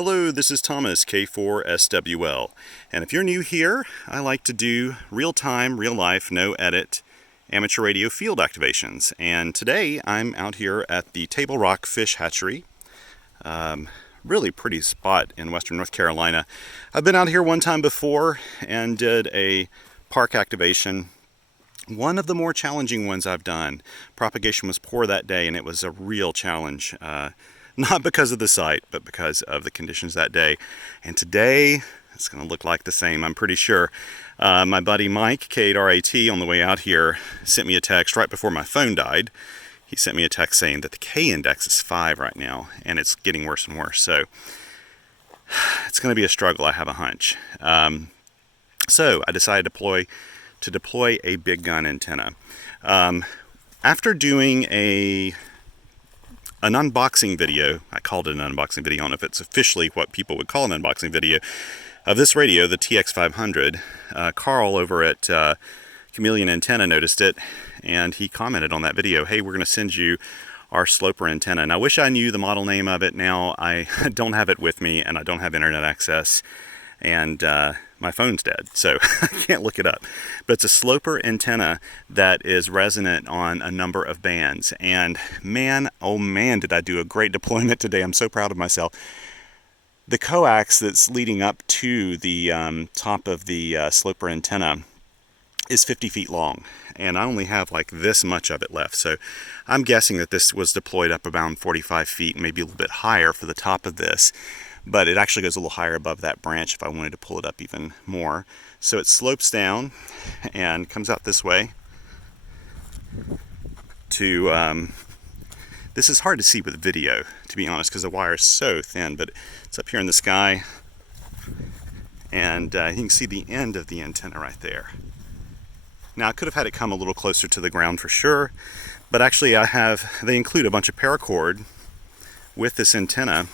Hello, this is Thomas, K4SWL, and if you're new here, I like to do real-time, real-life, no-edit amateur radio field activations, and today I'm out here at the Table Rock Fish Hatchery. Really pretty spot in western North Carolina. I've been out here one time before and did a park activation. One of the more challenging ones I've done. Propagation was poor that day and it was a real challenge. Not because of the site, but because of the conditions that day. And today, it's going to look like the same, I'm pretty sure. My buddy Mike, K8RAT, on the way out here, sent me a text right before my phone died. He sent me a text saying that the K index is 5 right now, and it's getting worse and worse. So, it's going to be a struggle, I have a hunch. So, I decided to deploy a big gun antenna. After doing an unboxing video, I called it an unboxing video, I don't know if it's officially what people would call an unboxing video, of this radio, the TX500. Carl over at Chameleon Antenna noticed it, and he commented on that video, hey, we're going to send you our sloper antenna. And I wish I knew the model name of it. Now I don't have it with me, and I don't have internet access, and my phone's dead, so I can't look it up. But it's a sloper antenna that is resonant on a number of bands. And man, oh man, did I do a great deployment today. I'm so proud of myself. The coax that's leading up to the top of the sloper antenna is 50 feet long. And I only have like this much of it left. So I'm guessing that this was deployed up around 45 feet, maybe a little bit higher for the top of this. But it actually goes a little higher above that branch if I wanted to pull it up even more. So it slopes down and comes out this way to, this is hard to see with video, to be honest, because the wire is so thin, but it's up here in the sky, and you can see the end of the antenna right there. Now I could have had it come a little closer to the ground for sure, but actually they include a bunch of paracord with this antenna.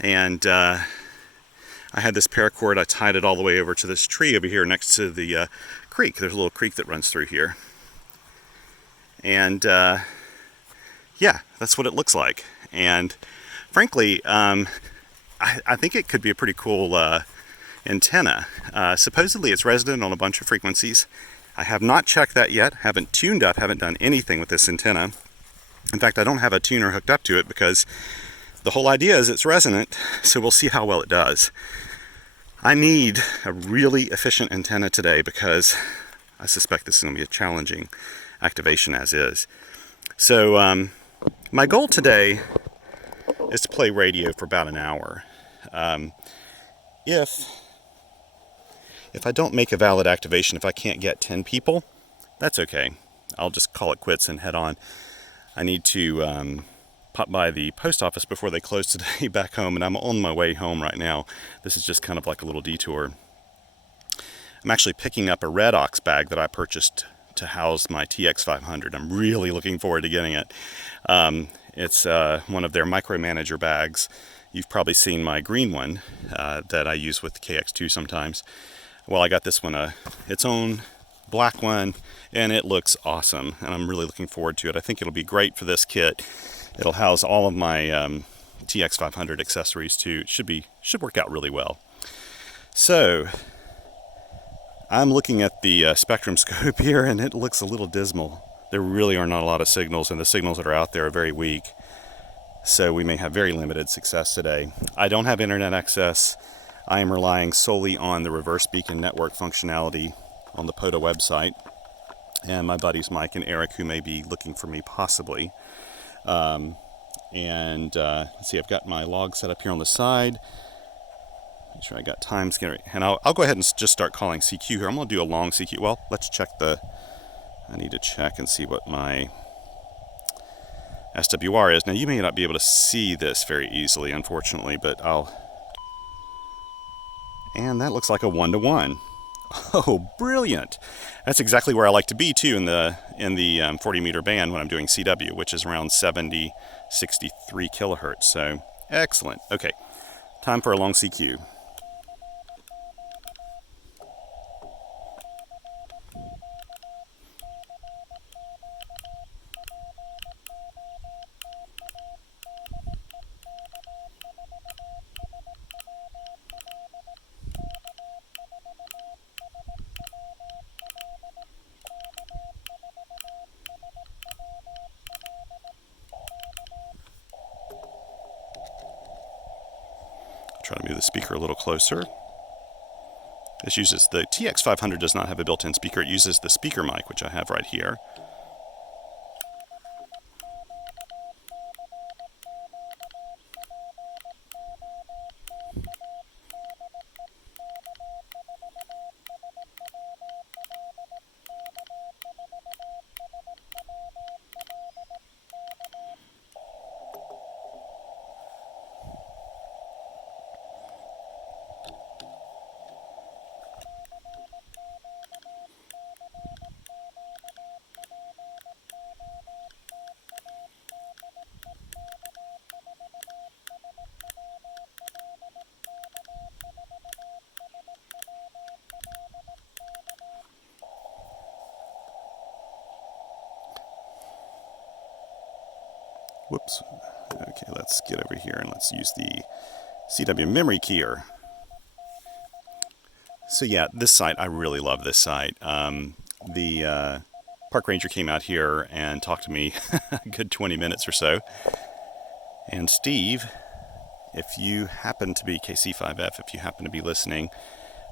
And I had this paracord, I tied it all the way over to this tree over here next to the creek. There's a little creek that runs through here. And yeah, that's what it looks like. And frankly, I think it could be a pretty cool antenna. Supposedly it's resonant on a bunch of frequencies. I have not checked that yet, haven't tuned up, haven't done anything with this antenna. In fact, I don't have a tuner hooked up to it because the whole idea is it's resonant, so we'll see how well it does. I need a really efficient antenna today because I suspect this is going to be a challenging activation as is. So my goal today is to play radio for about an hour. If I don't make a valid activation, if I can't get 10 people, that's okay. I'll just call it quits and head on. I need to pop by the post office before they close today back home, and I'm on my way home right now. This is just kind of like a little detour. I'm actually picking up a Red Ox bag that I purchased to house my TX500. I'm really looking forward to getting it. It's one of their micromanager bags. You've probably seen my green one that I use with the KX2 sometimes. Well, I got this one, its own black one, and it looks awesome, and I'm really looking forward to it. I think it'll be great for this kit. It'll house all of my TX500 accessories too. It should work out really well. So I'm looking at the spectrum scope here, and it looks a little dismal. There really are not a lot of signals, and the signals that are out there are very weak. So we may have very limited success today. I don't have internet access. I am relying solely on the reverse beacon network functionality on the POTA website, and my buddies Mike and Eric, who may be looking for me possibly. Let's see, I've got my log set up here on the side. Make sure I got times. And I'll go ahead and just start calling CQ here. I'm going to do a long CQ. Well, let's check I need to check and see what my SWR is. Now, you may not be able to see this very easily, unfortunately, but and that looks like a 1-to-1. Oh, brilliant. That's exactly where I like to be, too, in the 40-meter band when I'm doing CW, which is around 70, 63 kilohertz. So, excellent. Okay, time for a long CQ. Try to move the speaker a little closer. This uses the TX500 does not have a built-in speaker. It uses the speaker mic, which I have right here. Whoops. Okay, let's get over here and let's use the CW memory keyer. So yeah, this site, I really love this site. The park ranger came out here and talked to me a good 20 minutes or so. And Steve, if you happen to be KC5F, if you happen to be listening,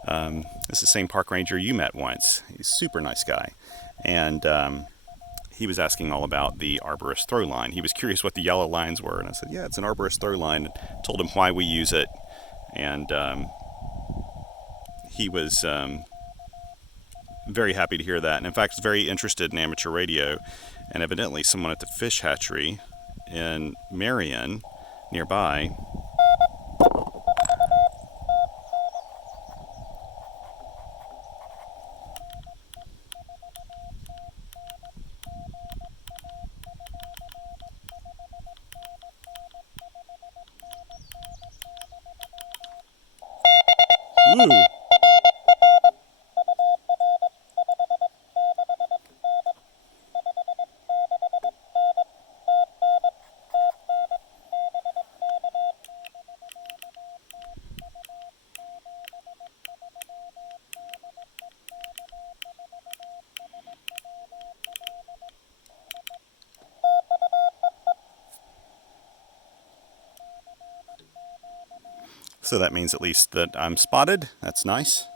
it's the same park ranger you met once. He's a super nice guy. And he was asking all about the arborist throw line. He was curious what the yellow lines were, and I said, yeah, it's an arborist throw line. Told him why we use it, and he was very happy to hear that, and in fact, was very interested in amateur radio, and evidently someone at the fish hatchery in Marion, nearby, ooh. So that means at least that I'm spotted. That's nice.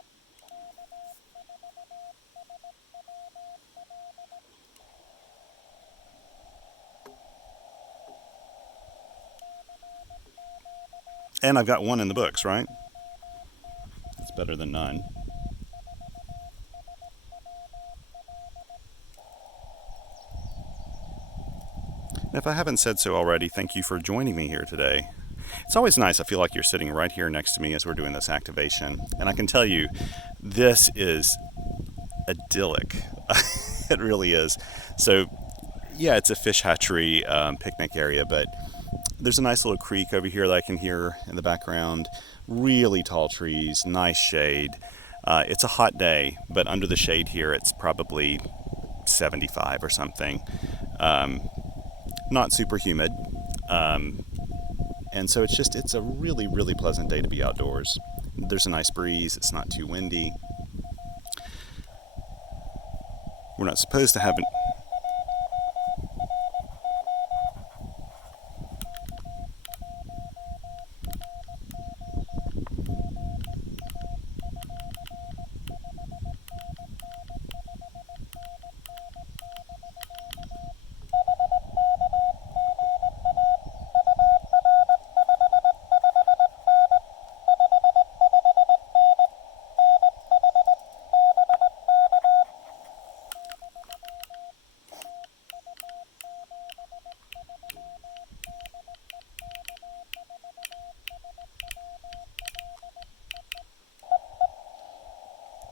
And I've got one in the books, right? It's better than none. And if I haven't said so already, thank you for joining me here today. It's always nice. I feel like you're sitting right here next to me as we're doing this activation. And I can tell you, this is idyllic. It really is. So, yeah, it's a fish hatchery picnic area, but there's a nice little creek over here that I can hear in the background. Really tall trees, nice shade. It's a hot day, but under the shade here, it's probably 75 or something. Not super humid. And so it's a really, really pleasant day to be outdoors. There's a nice breeze. It's not too windy. We're not supposed to have an...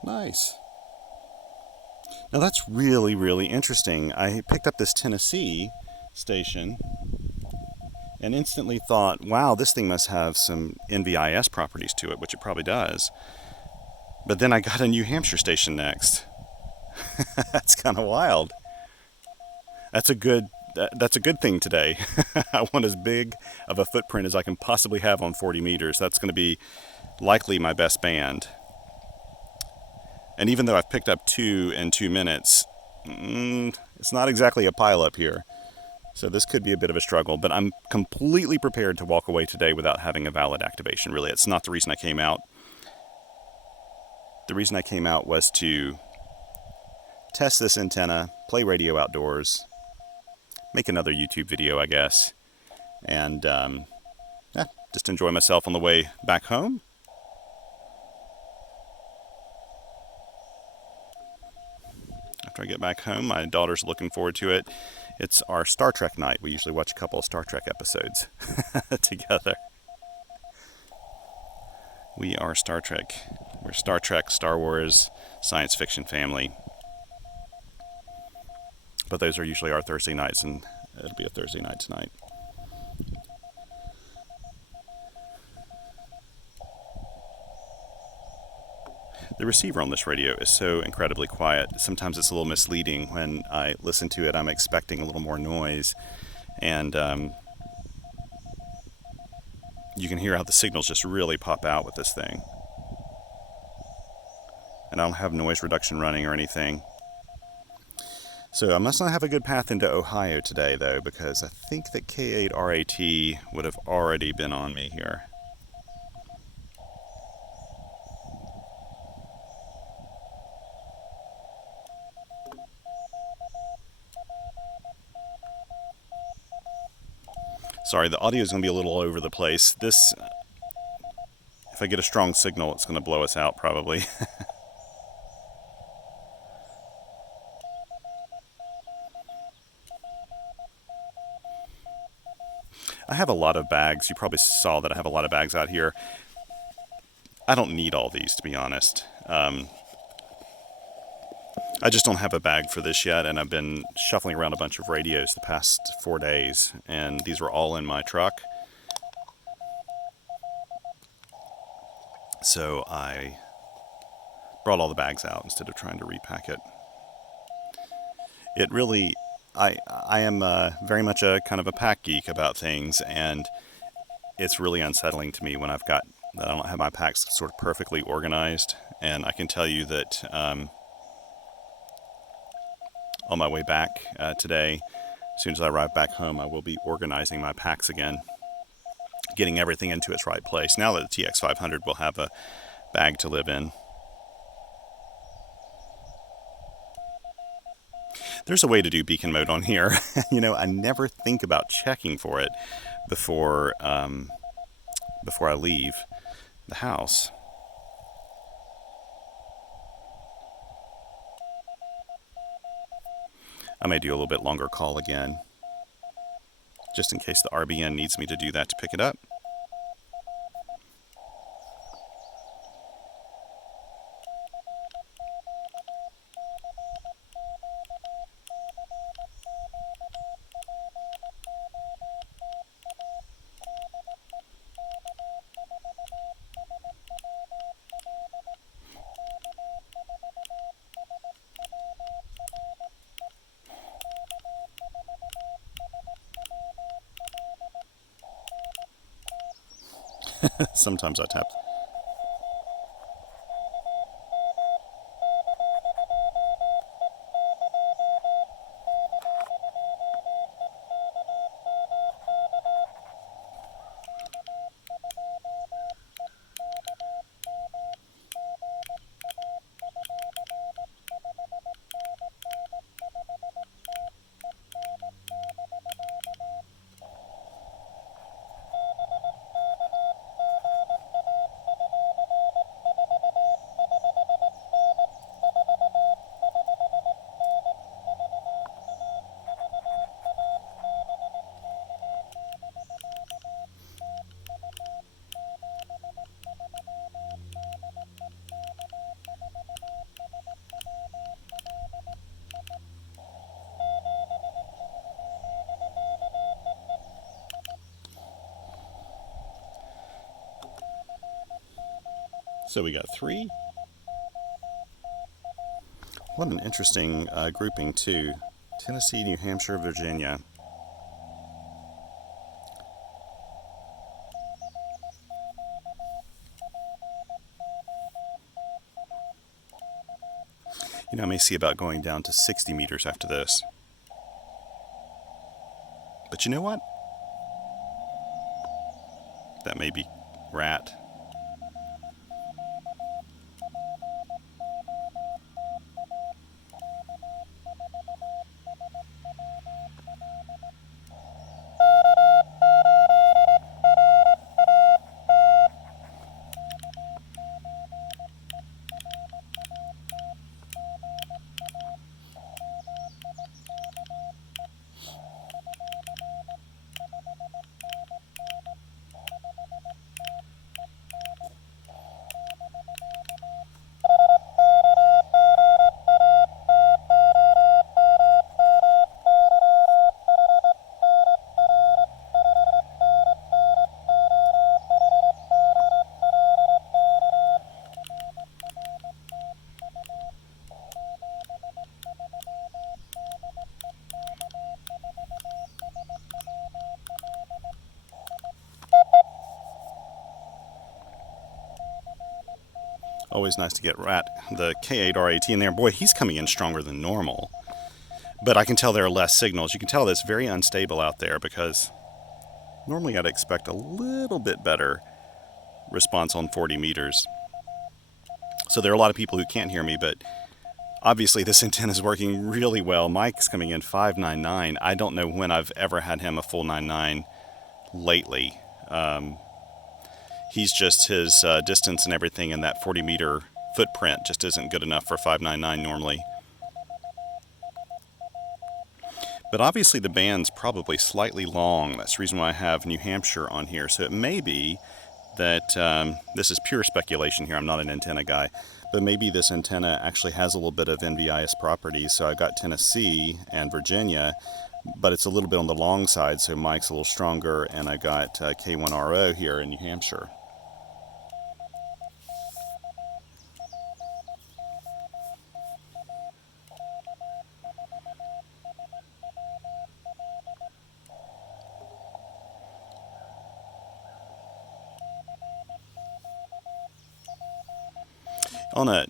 Nice. Now that's really, really interesting. I picked up this Tennessee station and instantly thought, wow, this thing must have some NVIS properties to it, which it probably does. But then I got a New Hampshire station next. That's kind of wild. That's a good thing today. I want as big of a footprint as I can possibly have on 40 meters. That's going to be likely my best band. And even though I've picked up 2 in 2 minutes, it's not exactly a pileup here. So this could be a bit of a struggle, but I'm completely prepared to walk away today without having a valid activation. Really, it's not the reason I came out. The reason I came out was to test this antenna, play radio outdoors, make another YouTube video, I guess, and yeah, just enjoy myself on the way back home. After I get back home, my daughter's looking forward to it. It's our Star Trek night. We usually watch a couple of Star Trek episodes together. We are Star Trek. We're Star Trek, Star Wars, science fiction family. But those are usually our Thursday nights, and it'll be a Thursday night tonight. The receiver on this radio is so incredibly quiet. Sometimes it's a little misleading. When I listen to it, I'm expecting a little more noise. And you can hear how the signals just really pop out with this thing. And I don't have noise reduction running or anything. So I must not have a good path into Ohio today, though, because I think that K8RAT would have already been on me here. Sorry, the audio is going to be a little over the place. This, if I get a strong signal, it's going to blow us out probably. I have a lot of bags. You probably saw that I have a lot of bags out here. I don't need all these, to be honest. I just don't have a bag for this yet, and I've been shuffling around a bunch of radios the past 4 days, and these were all in my truck. So I brought all the bags out instead of trying to repack it. It really, I am very much a kind of a pack geek about things, and it's really unsettling to me when I don't have my packs sort of perfectly organized. And I can tell you that on my way back today, as soon as I arrive back home, I will be organizing my packs again, getting everything into its right place. Now that the TX500 will have a bag to live in. There's a way to do beacon mode on here. You know, I never think about checking for it before I leave the house. I may do a little bit longer call again, just in case the RBN needs me to do that to pick it up. Sometimes I tap. So we got 3. What an interesting grouping, too. Tennessee, New Hampshire, Virginia. You know, I may see about going down to 60 meters after this. But you know what? That may be rat. Always nice to get the K8 RAT in there. Boy, he's coming in stronger than normal. But I can tell there are less signals. You can tell that's very unstable out there because normally I'd expect a little bit better response on 40 meters. So there are a lot of people who can't hear me, but obviously this antenna is working really well. Mike's coming in 599. I don't know when I've ever had him a full 99 lately. He's just his distance and everything in that 40 meter footprint just isn't good enough for 599 normally. But obviously the band's probably slightly long. That's the reason why I have New Hampshire on here. So it may be that, this is pure speculation here, I'm not an antenna guy, but maybe this antenna actually has a little bit of NVIS properties. So I've got Tennessee and Virginia, but it's a little bit on the long side, so Mike's a little stronger, and I got K1RO here in New Hampshire.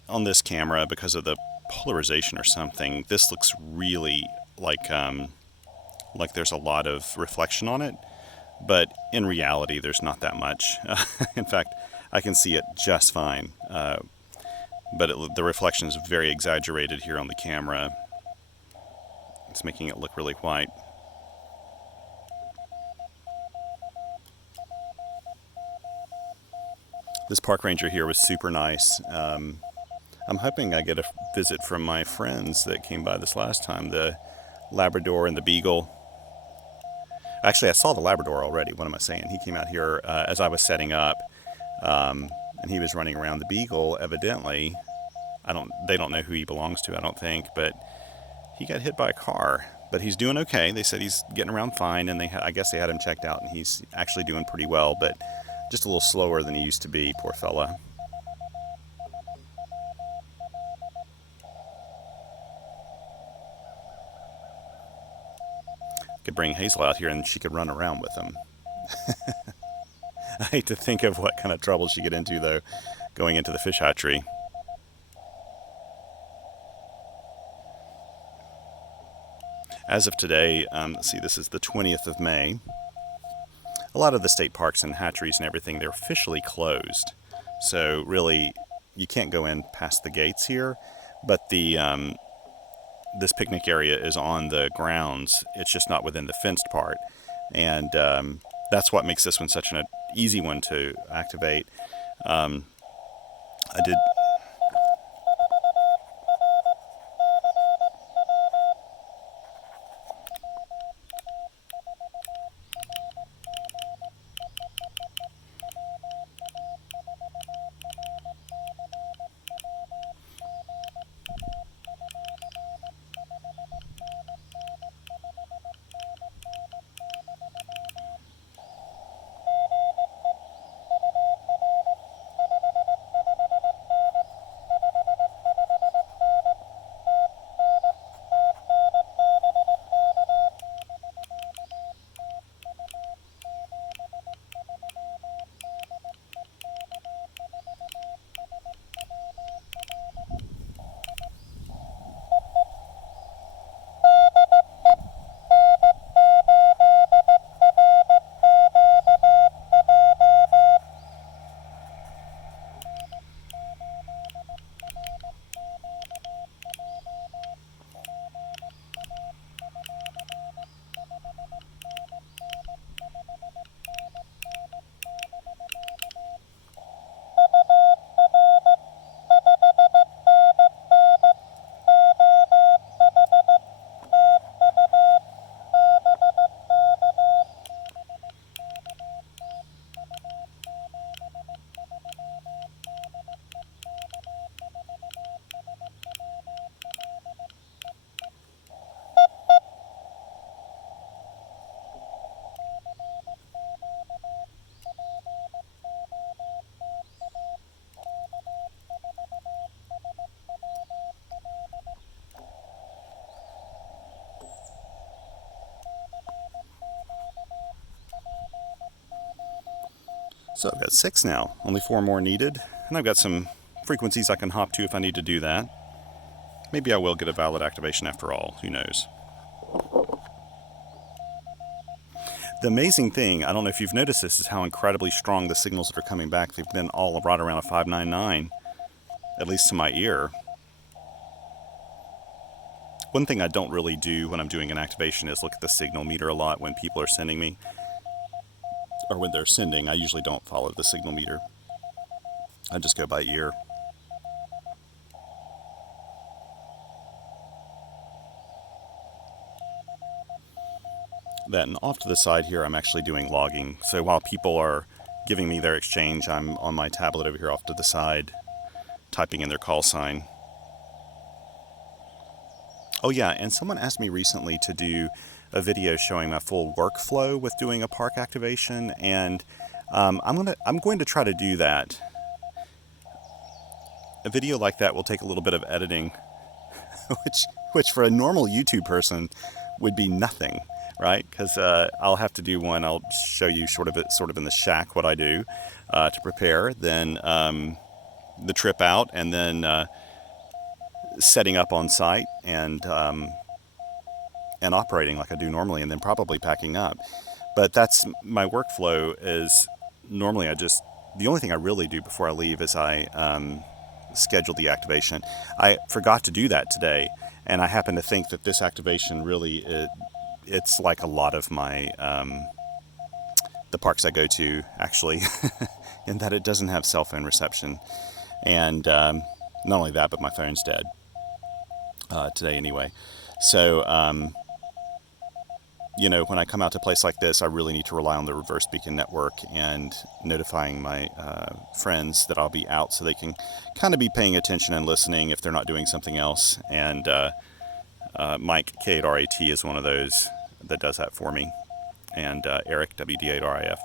On this camera, because of the polarization or something, this looks really like there's a lot of reflection on it, but in reality there's not that much. In fact, I can see it just fine, but the reflection is very exaggerated here on the camera. It's making it look really white. This park ranger here was super nice. I'm hoping I get a visit from my friends that came by this last time, the Labrador and the Beagle. Actually, I saw the Labrador already. What am I saying? He came out here as I was setting up, and he was running around. The Beagle, evidently, they don't know who he belongs to, I don't think, but he got hit by a car. But he's doing okay. They said he's getting around fine, and I guess they had him checked out, and he's actually doing pretty well, but just a little slower than he used to be, poor fella. Could bring Hazel out here and she could run around with him. I hate to think of what kind of trouble she'd get into, though, going into the fish hatchery. As of today, let's see, this is the 20th of May. A lot of the state parks and hatcheries and everything, they're officially closed. So really, you can't go in past the gates here, but this picnic area is on the grounds. It's just not within the fenced part. And that's what makes this one such an easy one to activate. I did... So I've got 6 now, only 4 more needed, and I've got some frequencies I can hop to if I need to do that. Maybe I will get a valid activation after all, who knows. The amazing thing, I don't know if you've noticed this, is how incredibly strong the signals that are coming back. They've been all right around a 599, at least to my ear. One thing I don't really do when I'm doing an activation is look at the signal meter a lot when people are sending me. Or when they're sending, I usually don't follow the signal meter. I just go by ear. Then off to the side here, I'm actually doing logging. So while people are giving me their exchange, I'm on my tablet over here off to the side, typing in their call sign. Oh yeah, and someone asked me recently to do a video showing my full workflow with doing a park activation, and I'm going to try to do that. A video like that will take a little bit of editing, which for a normal YouTube person would be nothing, right? Because I'll have to do one. I'll show you sort of in the shack what I do to prepare, then the trip out, and then setting up on site and operating like I do normally, and then probably packing up. But that's my workflow. Is normally the only thing I really do before I leave is I schedule the activation. I forgot to do that today, and I happen to think that this activation really it's like a lot of my the parks I go to, actually, in that it doesn't have cell phone reception. And not only that, but my phone's dead today anyway. So when I come out to a place like this, I really need to rely on the reverse beacon network and notifying my friends that I'll be out, so they can kind of be paying attention and listening if they're not doing something else. And Mike K8RAT is one of those that does that for me, and Eric WD8RIF.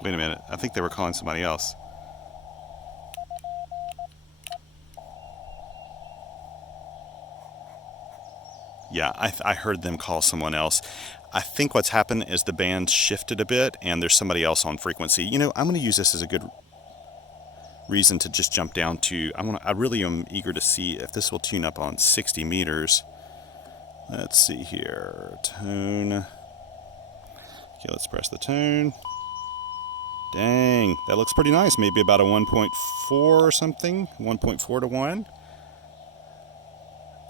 Wait a minute, I think they were calling somebody else. Yeah, I heard them call someone else. I think what's happened is the band shifted a bit, and there's somebody else on frequency. I'm going to use this as a good reason to just jump down to... I really am eager to see if this will tune up on 60 meters. Let's see here. Tone. Okay, let's press the tone. Dang, that looks pretty nice. Maybe about a 1.4 or something. 1.4 to 1.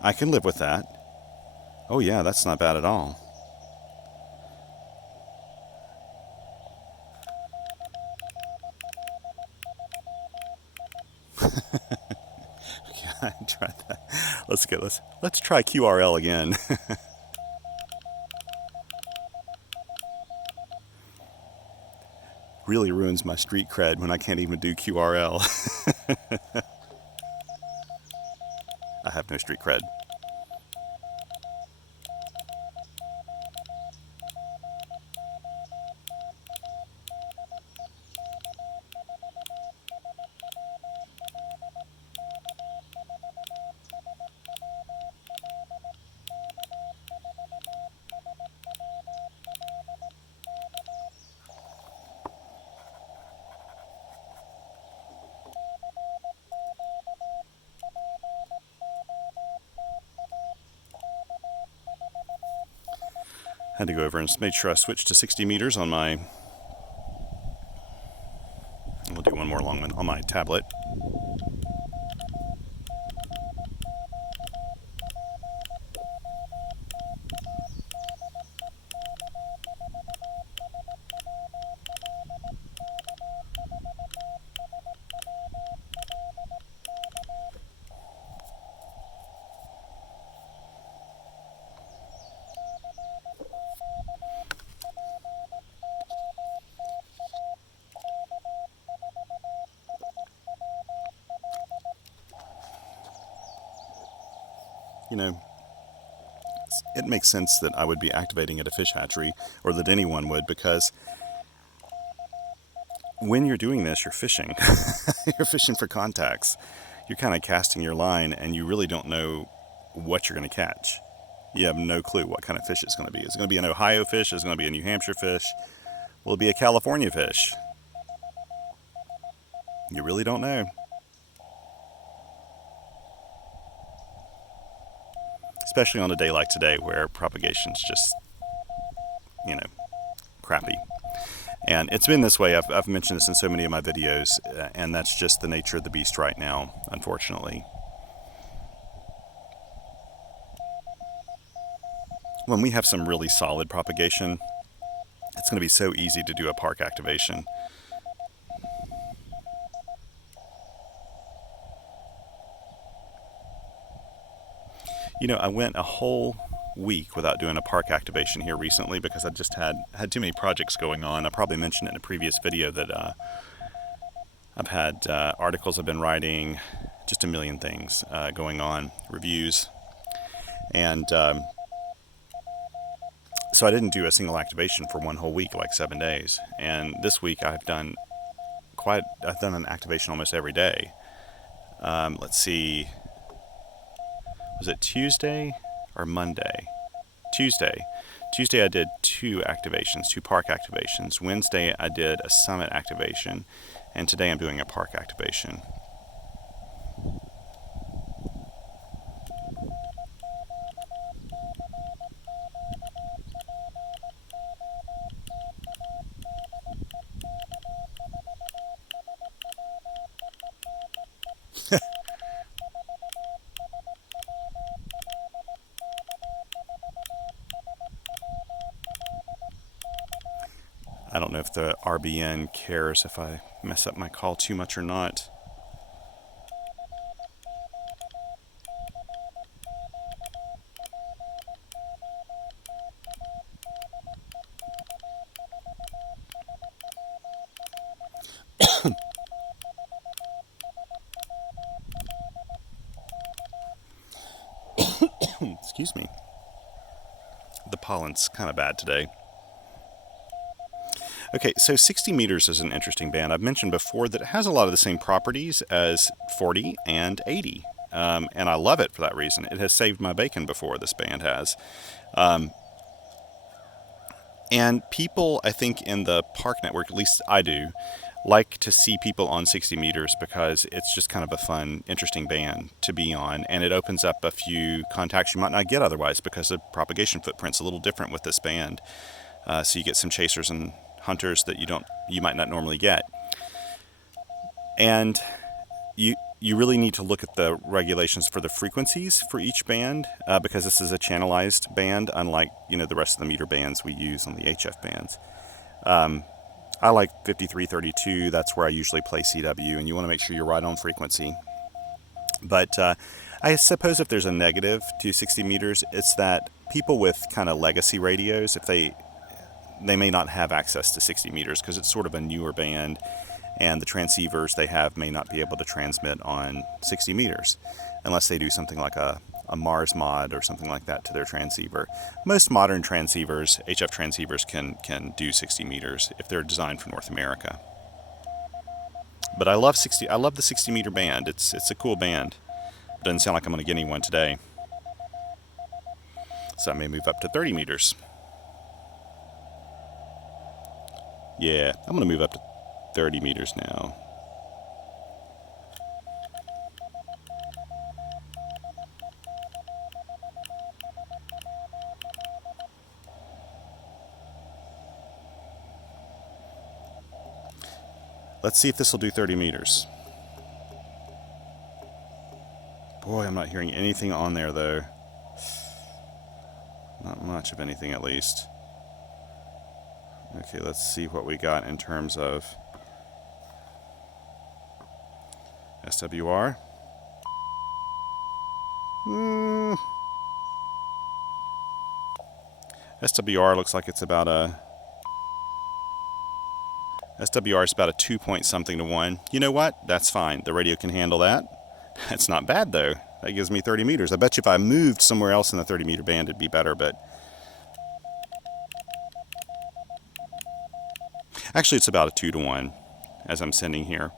I can live with that. Oh yeah, that's not bad at all. Okay, I tried that. Let's try QRL again. Really ruins my street cred when I can't even do QRL. I have no street cred. Had to go over and make sure I switched to 60 meters on my... We'll do one more long one on my tablet. you know, it makes sense that I would be activating at a fish hatchery, or that anyone would, because when you're doing this, you're fishing. You're fishing for contacts. You're kind of casting your line, and you really don't know what you're going to catch. You have no clue what kind of fish it's going to be. Is it going to be an Ohio fish? Is it going to be a New Hampshire fish? Will it be a California fish? You really don't know. Especially on a day like today where propagation's just, you know, crappy. And it's been this way. I've mentioned this in so many of my videos, and that's just the nature of the beast right now, unfortunately. When we have some really solid propagation, it's going to be so easy to do a park activation. You know, I went a whole week without doing a park activation here recently because I just had too many projects going on. I probably mentioned in a previous video that I've had articles I've been writing, just a million things going on, reviews, and so I didn't do a single activation for one whole week, like 7 days. And this week I've done an activation almost every day. Let's see. Was it Tuesday or Monday? Tuesday. Tuesday I did 2 activations, 2 park activations. Wednesday I did a summit activation, and today I'm doing a park activation. I don't know if the RBN cares if I mess up my call too much or not. Excuse me. The pollen's kind of bad today. Okay, so 60 meters is an interesting band. I've mentioned before that it has a lot of the same properties as 40 and 80. And I love it for that reason. It has saved my bacon before, this band has. And people, I think, in the park network, at least I do, like to see people on 60 meters because it's just kind of a fun, interesting band to be on. And it opens up a few contacts you might not get otherwise because the propagation footprint's a little different with this band. So you get some chasers and hunters that you might not normally get. And you really need to look at the regulations for the frequencies for each band because this is a channelized band, unlike the rest of the meter bands we use on the HF bands. I like 5332. That's where I usually play CW, and you want to make sure you're right on frequency. But I suppose if there's a negative to 60 meters, it's that people with kind of legacy radios, if they may not have access to 60 meters because it's sort of a newer band, and the transceivers they have may not be able to transmit on 60 meters unless they do something like a Mars mod or something like that to their transceiver. Most modern transceivers, HF transceivers, can do 60 meters if they're designed for North America. But I love the 60 meter band. It's a cool band. It doesn't sound like I'm going to get anyone today. So I may move up to 30 meters. Yeah, I'm going to move up to 30 meters now. Let's see if this will do 30 meters. Boy, I'm not hearing anything on there, though. Not much of anything, at least. Okay, let's see what we got in terms of SWR. SWR looks like it's about SWR is about a 2 point something to 1. You know what? That's fine. The radio can handle that. That's not bad, though. That gives me 30 meters. I bet you if I moved somewhere else in the 30-meter band, it'd be better, but actually it's about a 2-to-1 as I'm sending here.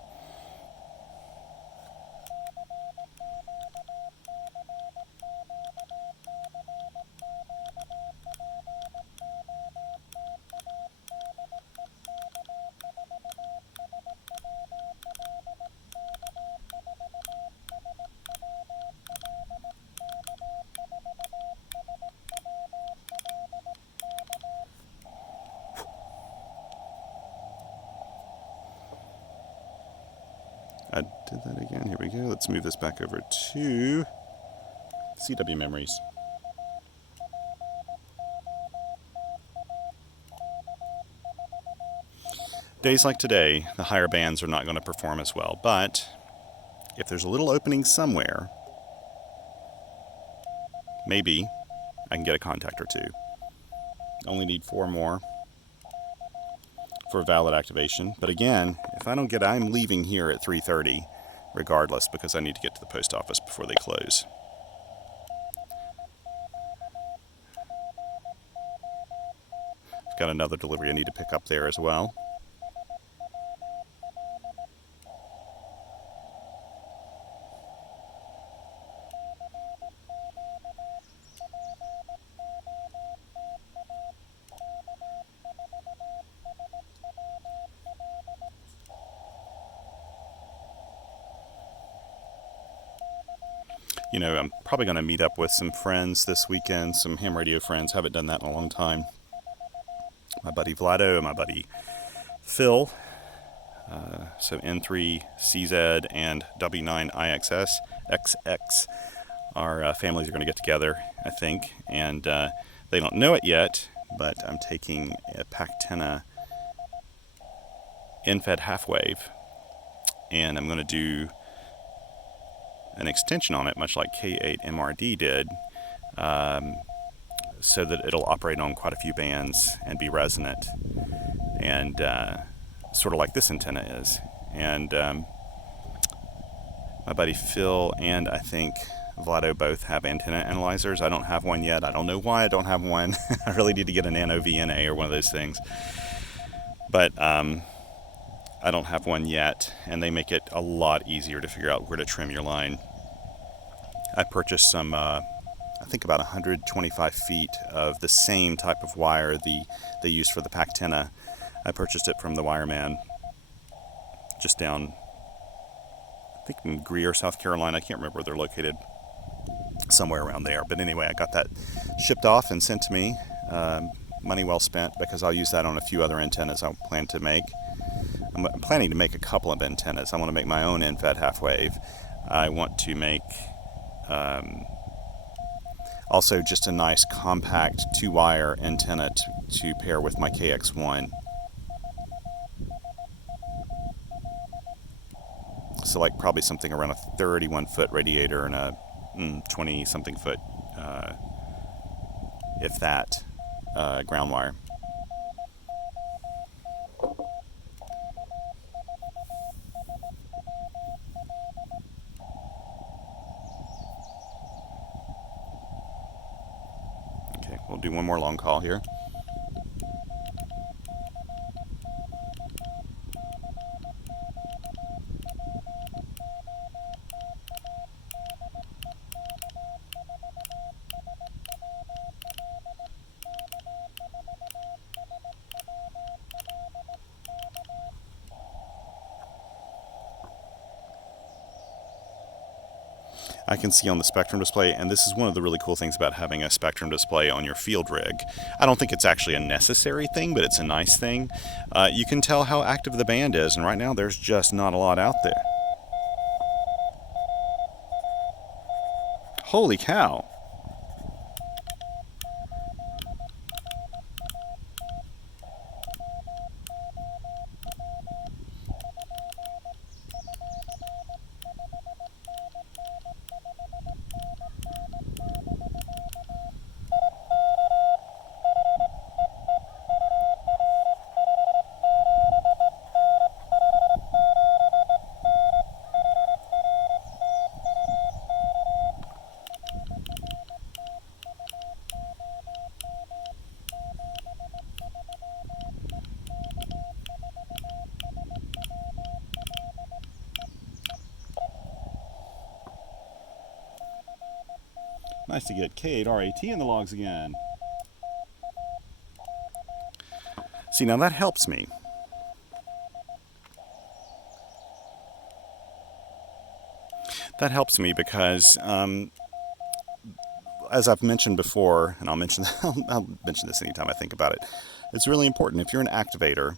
I did that again. Here we go. Let's move this back over to CW memories. Days like today, the higher bands are not going to perform as well, but if there's a little opening somewhere, maybe I can get a contact or two. Only need 4 more for valid activation. But again, if I don't get, I'm leaving here at 3:30 regardless, because I need to get to the post office before they close. I've got another delivery I need to pick up there as well. You know, I'm probably going to meet up with some friends this weekend, some ham radio friends. Haven't done that in a long time. My buddy Vlado, my buddy Phil, so N3CZ and W9IXS, XX. Our families are going to get together, I think, and they don't know it yet, but I'm taking a Pactena end-fed half-wave, and I'm going to do an extension on it, much like K8MRD did, so that it'll operate on quite a few bands and be resonant, and sort of like this antenna is. And my buddy Phil and I think Vlado both have antenna analyzers. I don't have one yet. I don't know why I don't have one. I really need to get an Nano VNA or one of those things. But I don't have one yet, and they make it a lot easier to figure out where to trim your line. I purchased some, I think about 125 feet of the same type of wire they used for the Pactena. I purchased it from the wireman just down, I think in Greer, South Carolina. I can't remember where they're located, somewhere around there. But anyway, I got that shipped off and sent to me. Money well spent, because I'll use that on a few other antennas I plan to make. I'm planning to make a couple of antennas. I want to make my own end-fed half-wave. I want to make also just a nice compact 2-wire antenna to pair with my KX1. So like probably something around a 31-foot radiator and a 20-something foot, if that, ground wire. Okay, we'll do one more long call here. I can see on the spectrum display, and this is one of the really cool things about having a spectrum display on your field rig. I don't think it's actually a necessary thing, but it's a nice thing. You can tell how active the band is, and right now there's just not a lot out there. Holy cow! Nice to get K8RAT in the logs again. See, now that helps me. That helps me because, as I've mentioned before, and I'll mention this anytime I think about it, it's really important. If you're an activator,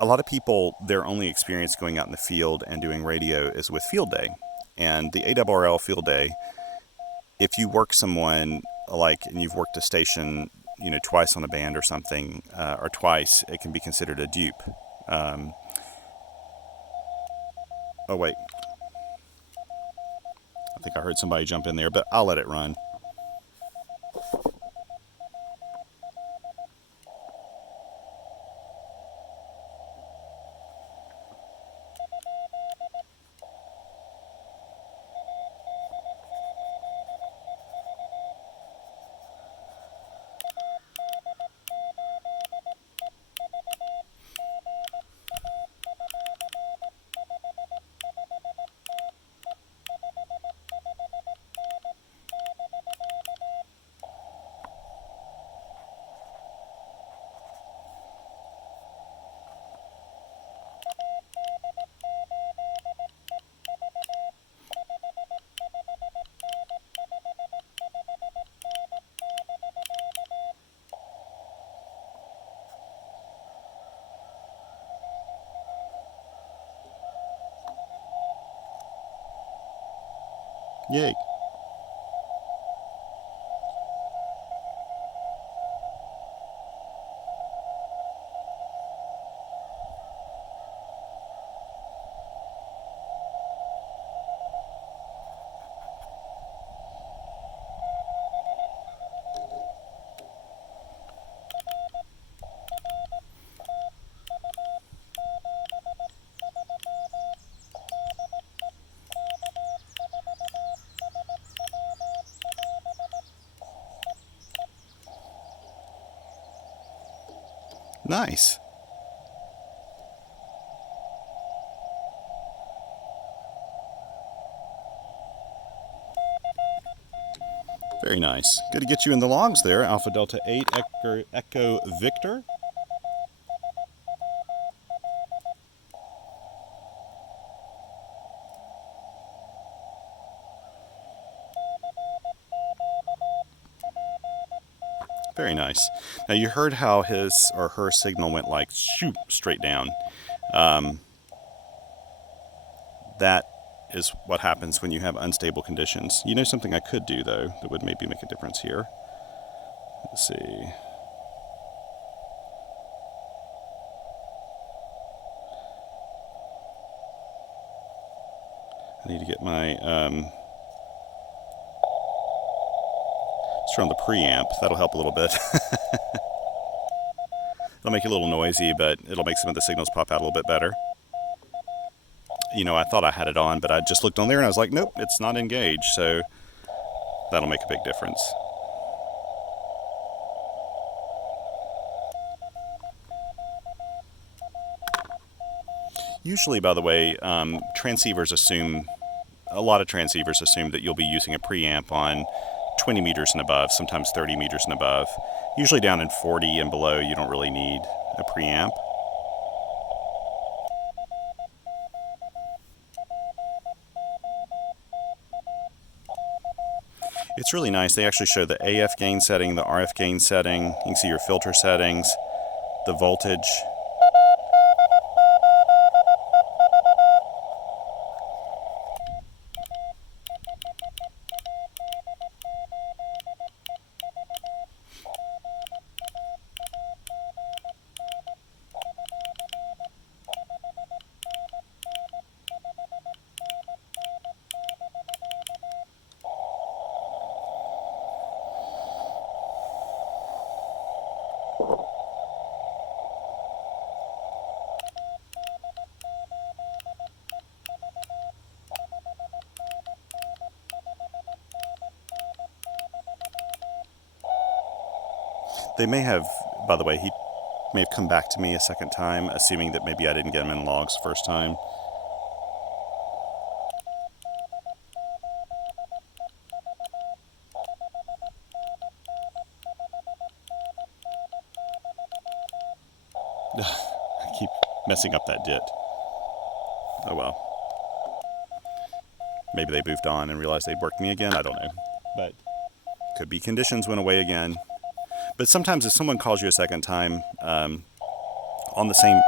a lot of people, their only experience going out in the field and doing radio is with field day. And the ARRL field day, if you work someone and you've worked a station, twice on a band or something, or twice, it can be considered a dupe. Oh wait, I think I heard somebody jump in there, but I'll let it run. Yay. Nice. Very nice. Good to get you in the logs there, Alpha Delta 8 Echo Victor. Very nice. Now you heard how his or her signal went like shoot straight down. That is what happens when you have unstable conditions. You know something I could do though that would maybe make a difference here. Let's see. I need to get my let's turn on the preamp. That'll help a little bit. It'll make it a little noisy, but it'll make some of the signals pop out a little bit better. I thought I had it on, but I just looked on there and I was like, nope, it's not engaged. So that'll make a big difference. Usually, by the way, transceivers assume, a lot of transceivers assume that you'll be using a preamp on 20 meters and above, sometimes 30 meters and above. Usually down in 40 and below, you don't really need a preamp. It's really nice. They actually show the AF gain setting, the RF gain setting. You can see your filter settings, the voltage. They may have, by the way, he may have come back to me a second time, assuming that maybe I didn't get him in logs first time. I keep messing up that dit. Oh well. Maybe they moved on and realized they'd worked me again. I don't know. But could be conditions went away again. But sometimes if someone calls you a second time on the same...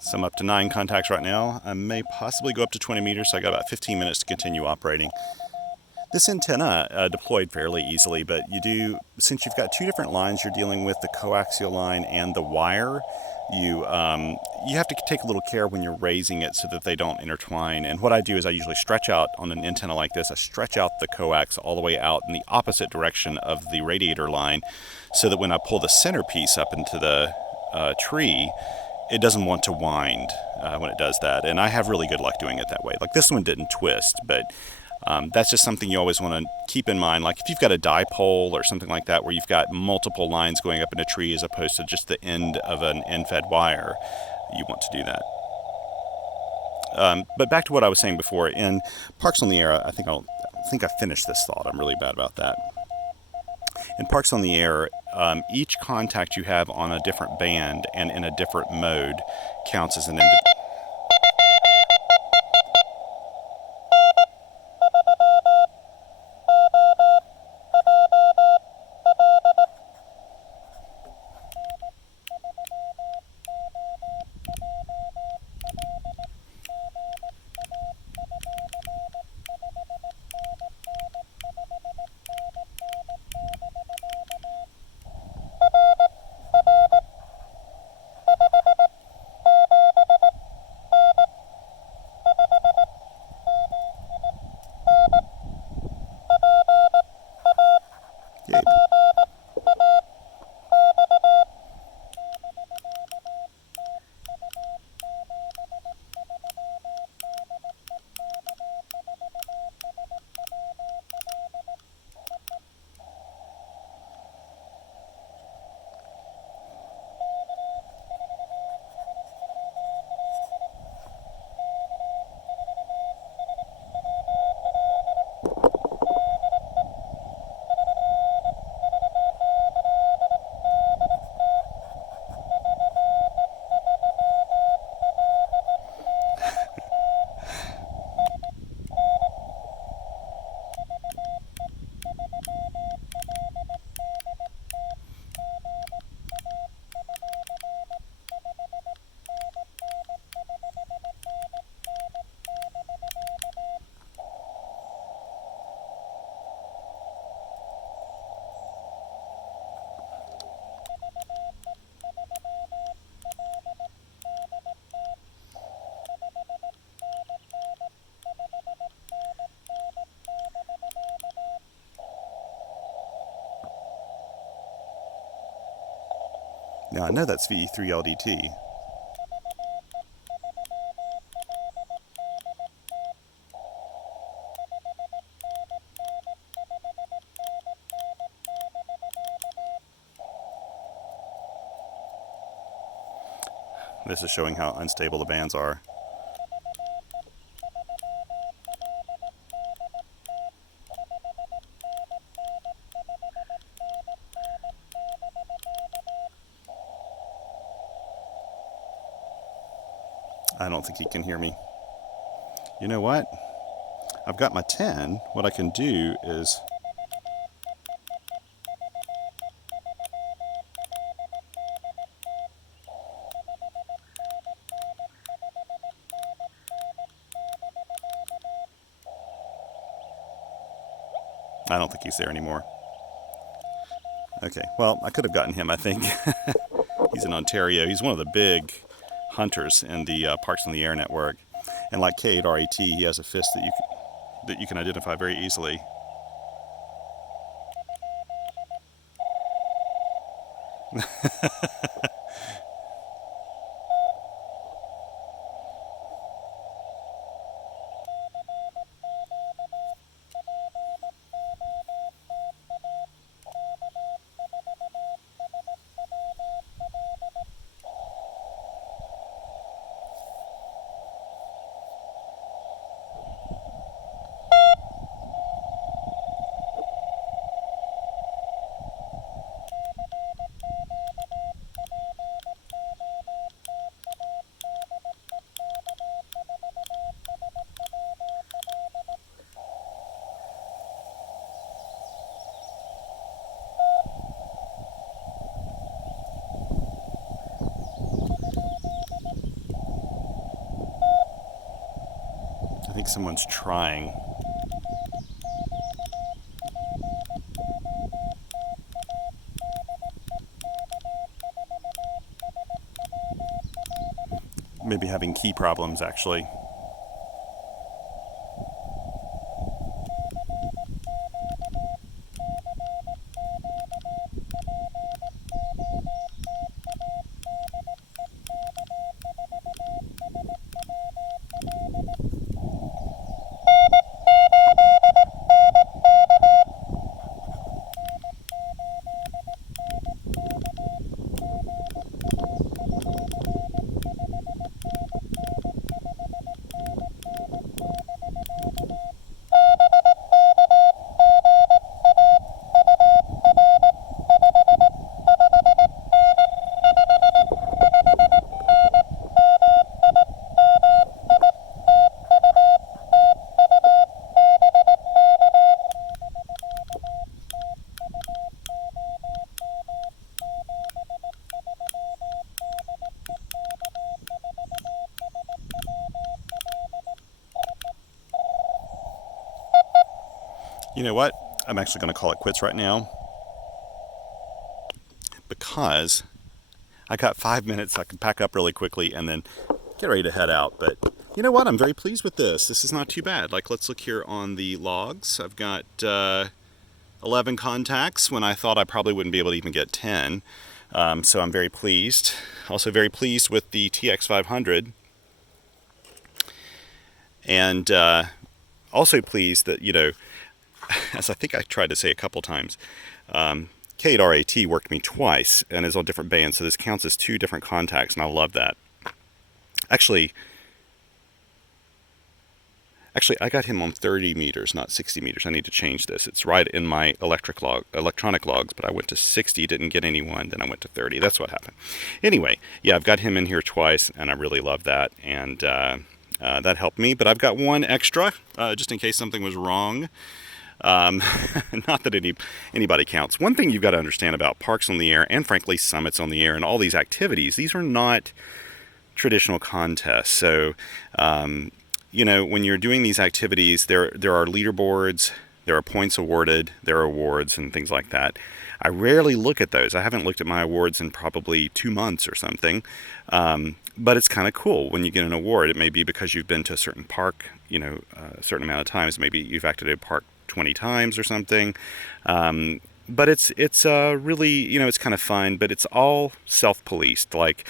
So I'm up to 9 contacts right now. I may possibly go up to 20 meters, so I got about 15 minutes to continue operating. This antenna deployed fairly easily, but since you've got 2 different lines you're dealing with, the coaxial line and the wire, you have to take a little care when you're raising it so that they don't intertwine. And what I do is I usually stretch out on an antenna like this. I stretch out the coax all the way out in the opposite direction of the radiator line so that when I pull the centerpiece up into the tree, it doesn't want to wind when it does that. And I have really good luck doing it that way. Like this one didn't twist, but that's just something you always want to keep in mind. Like if you've got a dipole or something like that where you've got multiple lines going up in a tree as opposed to just the end of an end-fed wire, you want to do that. But back to what I was saying before, in Parks on the Air, I think I finished this thought. I'm really bad about that. In Parks on the Air, each contact you have on a different band and in a different mode counts as an Now I know that's VE3LDT. This is showing how unstable the bands are. I don't think he can hear me. You know what? I've got my 10. What I can do is... I don't think he's there anymore. Okay, well, I could have gotten him, I think. He's in Ontario. He's one of the big hunters in the Parks in the Air network. And like K8RAT, he has a fist that you can identify very easily. I think someone's trying. Maybe having key problems, actually. You know what? I'm actually going to call it quits right now because I got 5 minutes. I can pack up really quickly and then get ready to head out. But you know what? I'm very pleased with this. This is not too bad. Like, let's look here on the logs. I've got 11 contacts when I thought I probably wouldn't be able to even get 10. So I'm very pleased. Also very pleased with the TX500. And also pleased that, you know, as I think I tried to say a couple times, K8RAT worked me twice and is on different bands, so this counts as 2 different contacts, and I love that. Actually, I got him on 30 meters, not 60 meters. I need to change this. It's right in my electronic logs, but I went to 60, didn't get anyone, then I went to 30. That's what happened. Anyway, yeah, I've got him in here twice, and I really love that, and that helped me. But I've got one extra, just in case something was wrong. Not that anybody counts. One thing you've got to understand about Parks on the Air and frankly Summits on the Air and all these activities, these are not traditional contests. So, you know, when you're doing these activities, there are leaderboards, there are points awarded, there are awards and things like that. I rarely look at those. I haven't looked at my awards in probably 2 months or something. But it's kind of cool when you get an award. It may be because you've been to a certain park, you know, a certain amount of times. Maybe you've acted at a park 20 times or something. But it's really, you know, it's kind of fun, but it's all self-policed. Like,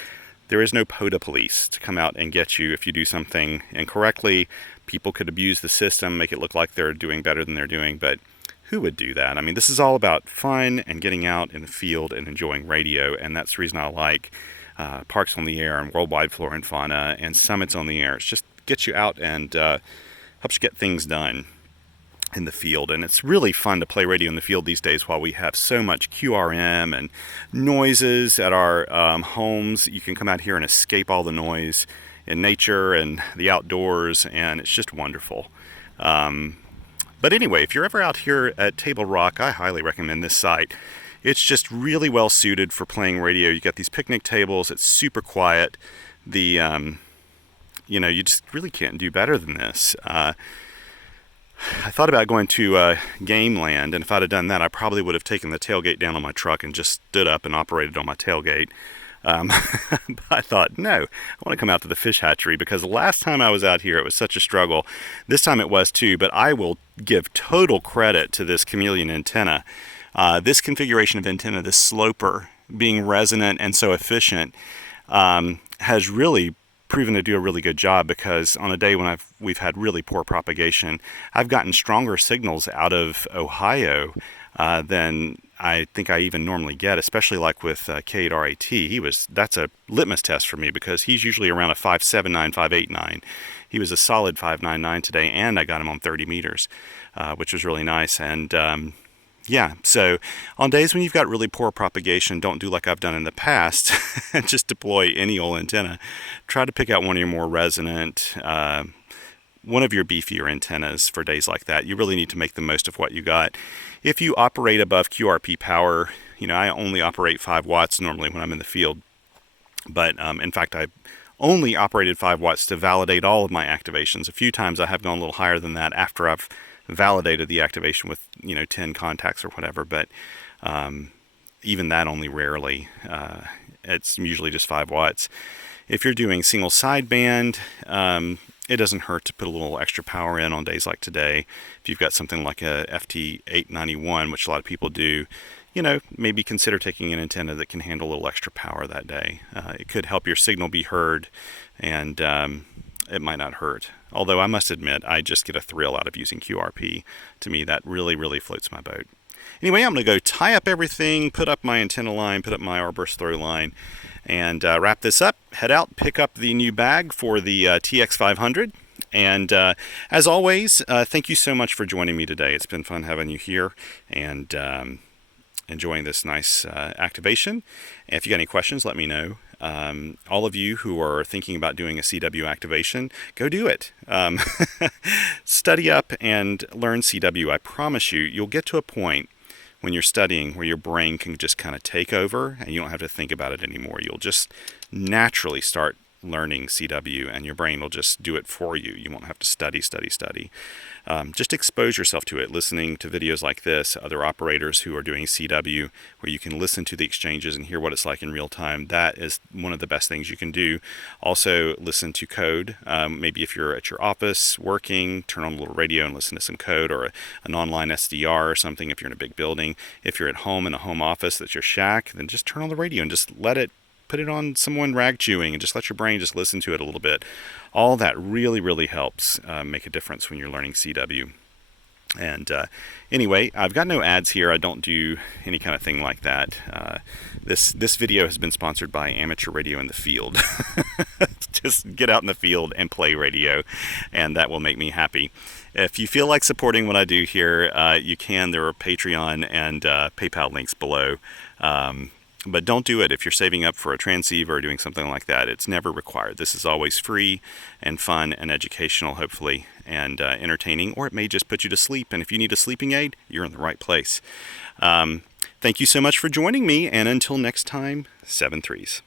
there is no POTA police to come out and get you if you do something incorrectly. People could abuse the system, make it look like they're doing better than they're doing, but who would do that? I mean, this is all about fun and getting out in the field and enjoying radio, and that's the reason I like Parks on the Air and Worldwide Flora and Fauna and Summits on the Air. It's just gets you out and helps you get things done in the field. And it's really fun to play radio in the field these days while we have so much QRM and noises at our homes. You can come out here and escape all the noise in nature and the outdoors, and it's just wonderful. But anyway, if you're ever out here at Table Rock, I highly recommend this site. It's just really well suited for playing radio. You got these picnic tables. It's super quiet. You just really can't do better than this. I thought about going to Game Land, and if I'd have done that, I probably would have taken the tailgate down on my truck and just stood up and operated on my tailgate. But I thought, no, I want to come out to the fish hatchery, because the last time I was out here, it was such a struggle. This time it was too, but I will give total credit to this Chameleon antenna. This configuration of antenna, this sloper, being resonant and so efficient, has really proven to do a really good job, because on a day when we've had really poor propagation, I've gotten stronger signals out of Ohio than I think I even normally get, especially like with Cade RAT. That's a litmus test for me, because he's usually around a 5.79, 5.89. He was a solid 5.99 today, and I got him on 30 meters, which was really nice. And yeah, so on days when you've got really poor propagation, don't do like I've done in the past and just deploy any old antenna. Try to pick out one of your more resonant, one of your beefier antennas for days like that. You really need to make the most of what you got. If you operate above QRP power, I only operate 5 watts normally when I'm in the field. But in fact, I only operated 5 watts to validate all of my activations. A few times I have gone a little higher than that after I've validated the activation with 10 contacts or whatever, but even that only rarely. It's usually just 5 watts. If you're doing single sideband, it doesn't hurt to put a little extra power in on days like today. If you've got something like a FT891, which a lot of people do, maybe consider taking an antenna that can handle a little extra power that day. It could help your signal be heard, and it might not hurt. Although I must admit, I just get a thrill out of using QRP. To me, that really, really floats my boat. Anyway, I'm going to go tie up everything, put up my antenna line, put up my arborist throw line, and wrap this up, head out, pick up the new bag for the TX500. And as always, thank you so much for joining me today. It's been fun having you here and enjoying this nice activation. And if you got any questions, let me know. All of you who are thinking about doing a CW activation, go do it. Study up and learn CW. I promise you, you'll get to a point when you're studying where your brain can just kind of take over and you don't have to think about it anymore. You'll just naturally start learning CW, and your brain will just do it for you. You won't have to study. Just expose yourself to it, listening to videos like this, other operators who are doing CW, where you can listen to the exchanges and hear what it's like in real time. That is one of the best things you can do. Also, listen to code. Maybe if you're at your office working, turn on a little radio and listen to some code, or an online SDR or something if you're in a big building. If you're at home in a home office that's your shack, then just turn on the radio and just put it on someone rag chewing, and just let your brain just listen to it a little bit. All that really, really helps make a difference when you're learning CW. And anyway, I've got no ads here. I don't do any kind of thing like that. This video has been sponsored by Amateur Radio in the Field. Just get out in the field and play radio, and that will make me happy. If you feel like supporting what I do here, you can. There are Patreon and PayPal links below. But don't do it if you're saving up for a transceiver or doing something like that. It's never required. This is always free and fun and educational, hopefully, and entertaining, or it may just put you to sleep. And if you need a sleeping aid, you're in the right place. Thank you so much for joining me, and until next time, 7 threes.